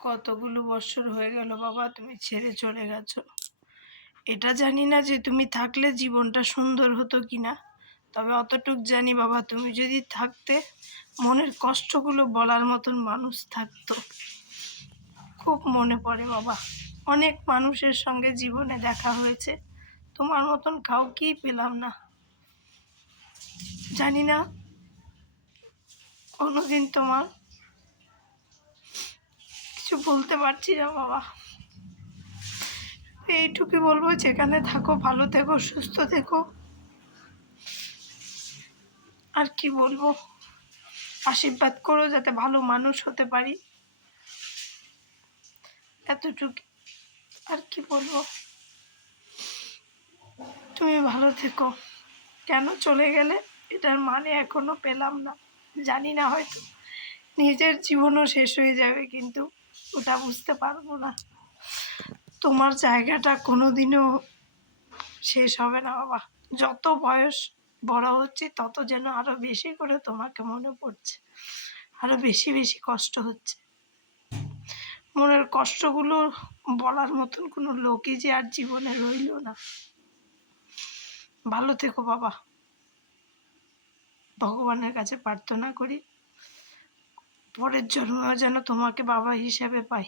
কতগুলো বছর হয়ে গেল বাবা তুমি ছেড়ে চলে গেছো। এটা জানি না যে তুমি থাকলে জীবনটা সুন্দর হতো কিনা, তবে অতটুক জানি বাবা তুমি যদি থাকতে মনের কষ্টগুলো বলার মতন মানুষ থাকতো। খুব মনে পড়ে বাবা, অনেক মানুষের সঙ্গে জীবনে দেখা হয়েছে, তোমার মতন কাউকেই পেলাম না। জানি না কোনোদিন তোমার কিছু বলতে পারছি না বাবা। এইটুকুই বলবো, যেখানে থাকো ভালো থেকো, সুস্থ থেকো। আর কি বলবো, আশীর্বাদ করো যাতে ভালো মানুষ হতে পারি, এতটুকু। আর কি বলবো, তুমি ভালো থেকো। কেন চলে গেলে এটার মানে এখনো পেলাম না। জানি না, হয়তো নিজের জীবনও শেষ হয়ে যাবে, কিন্তু ওটা বুঝতে পারবো না। তোমার জায়গাটা কোনোদিনও শেষ হবে না বাবা। যত বয়স বড় হচ্ছে তত যেন আরো বেশি করে তোমাকে মনে পড়ছে, আরো বেশি বেশি কষ্ট হচ্ছে। মনের কষ্টগুলো বলার মতন কোনো লোকই যে আর জীবনে রইল না। ভালো থেকো বাবা, ভগবানের কাছে প্রার্থনা করি পরের জন্মেও যেন তোমাকে বাবা হিসেবে পাই।